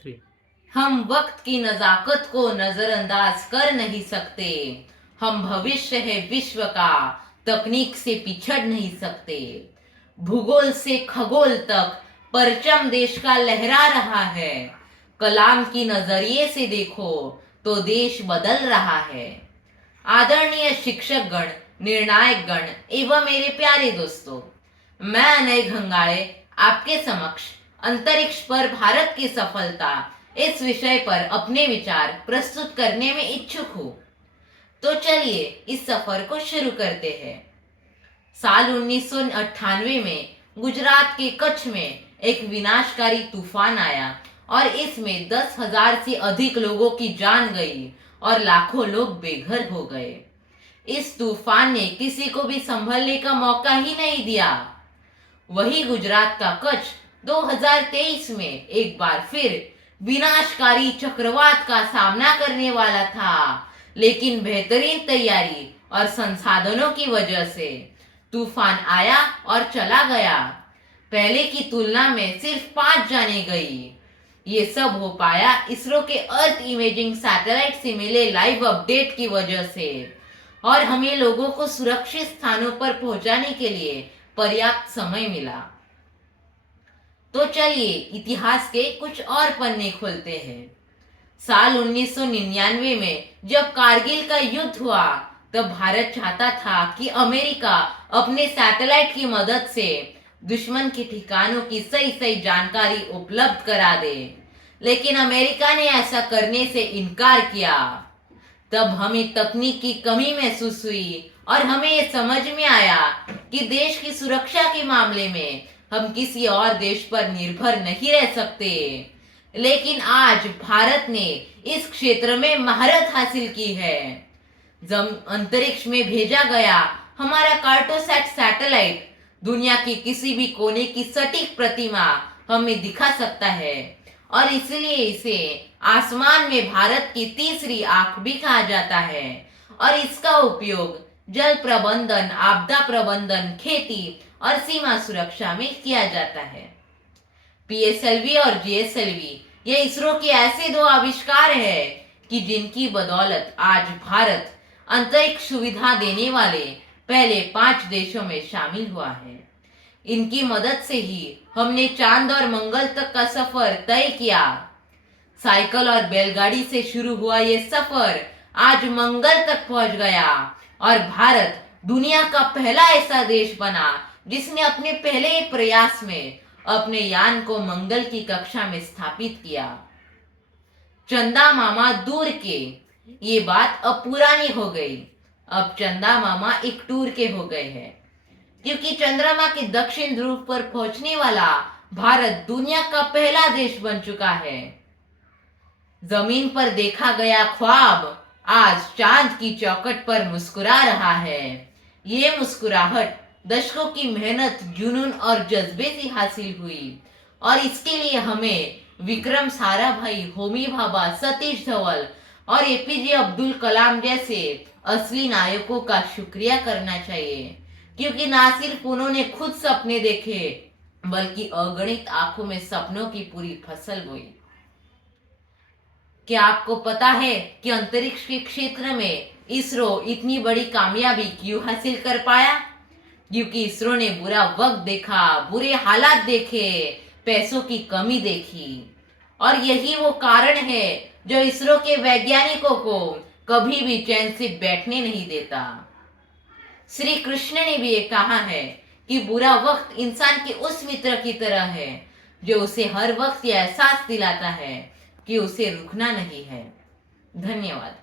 3। हम वक्त की नजाकत को नजरअंदाज कर नहीं सकते। हम भविष्य है विश्व का, तकनीक से पिछड़ नहीं सकते। भूगोल से खगोल तक परचम देश का लहरा रहा है। कलाम की नजरिए से देखो तो देश बदल रहा है। आदरणीय शिक्षक गण, निर्णायक गण एवं मेरे प्यारे दोस्तों, मैं अनय घंगाड़े आपके समक्ष अंतरिक्ष पर भारत की सफलता इस विषय पर अपने विचार प्रस्तुत करने में इच्छुक हूँ। तो चलिए इस सफर को शुरू करते हैं। साल 1998 में गुजरात के कच्छ में एक विनाशकारी तूफान आया और इसमें 10,000 से अधिक लोगों की जान गई और लाखों लोग बेघर हो गए। इस तूफान ने किसी को भी संभलने का मौका ही नहीं दिया। वही गुजरात का कच्छ 2023 में एक बार फिर विनाशकारी चक्रवात का सामना करने वाला था, लेकिन बेहतरीन तैयारी और संसाधनों की वजह से तूफान आया और चला गया। पहले की तुलना में सिर्फ 5 जाने गई। ये सब हो पाया इसरो के अर्थ इमेजिंग सैटेलाइट से मिले लाइव अपडेट की वजह से, और हमें लोगों को सुरक्षित स्थानों पर पहुंचाने के लिए पर्याप्त समय मिला। तो चलिए इतिहास के कुछ और पन्ने खोलते हैं। साल 1999 में जब कारगिल का युद्ध हुआ, तब भारत चाहता था कि अमेरिका अपने सैटेलाइट की मदद से दुश्मन के ठिकानों की सही सही जानकारी उपलब्ध करा दे, लेकिन अमेरिका ने ऐसा करने से इनकार किया। तब हमें तकनीक की कमी महसूस हुई और हमें ये समझ में आया कि देश की सुरक्षा के मामले में हम किसी और देश पर निर्भर नहीं रह सकते। लेकिन आज भारत ने इस क्षेत्र में महारत हासिल की है। जब अंतरिक्ष में भेजा गया हमारा कार्टोसैट सैटेलाइट दुनिया के किसी भी कोने की सटीक प्रतिमा हमें दिखा सकता है, और इसलिए इसे आसमान में भारत की तीसरी आंख भी कहा जाता है। और इसका उपयोग जल प्रबंधन, आपदा प्रबंधन, खेती और सीमा सुरक्षा में किया जाता है। पीएसएलवी और जीएसएलवी ये इसरो के ऐसे 2 आविष्कार हैं कि जिनकी बदौलत आज भारत अंतरिक्ष सुविधा देने वाले पहले 5 देशों में शामिल हुआ है। इनकी मदद से ही हमने चांद और मंगल तक का सफर तय किया। साइकिल और बैलगाड़ी से शुरू हुआ ये सफर आज मंगल तक पहुंच गया, और भारत दुनिया का पहला ऐसा देश बना जिसने अपने पहले प्रयास में अपने यान को मंगल की कक्षा में स्थापित किया। चंदा मामा दूर के, ये बात अब पुरानी हो गई। अब चंदा मामा एक टूर के हो गए हैं, क्योंकि चंद्रमा के दक्षिण ध्रुव पर पहुंचने वाला भारत दुनिया का पहला देश बन चुका है। जमीन पर देखा गया ख्वाब आज चांद की चौखट पर मुस्कुरा रहा है। ये मुस्कुराहट दशकों की मेहनत, जुनून और जज्बे से हासिल हुई, और इसके लिए हमें विक्रम साराभाई, होमी भाभा, सतीश धवन और एपीजे अब्दुल कलाम जैसे असली नायकों का शुक्रिया करना चाहिए, क्योंकि ना सिर्फ उन्होंने खुद सपने देखे, बल्कि अगणित आंखों में सपनों की पूरी फसल बोई। क्या आपको पता है कि अंतरिक्ष के क्षेत्र में इसरो इतनी बड़ी कामयाबी क्यों हासिल कर पाया? क्योंकि इसरो ने बुरा वक्त देखा, बुरे हालात देखे, पैसों की कमी देखी, और यही वो कारण है जो इसरो के वैज्ञानिकों को कभी भी चैन से बैठने नहीं देता। श्री कृष्ण ने भी ये कहा है कि बुरा वक्त इंसान के उस मित्र की तरह है जो उसे हर वक्त ये एहसास दिलाता है कि उसे रुकना नहीं है। धन्यवाद।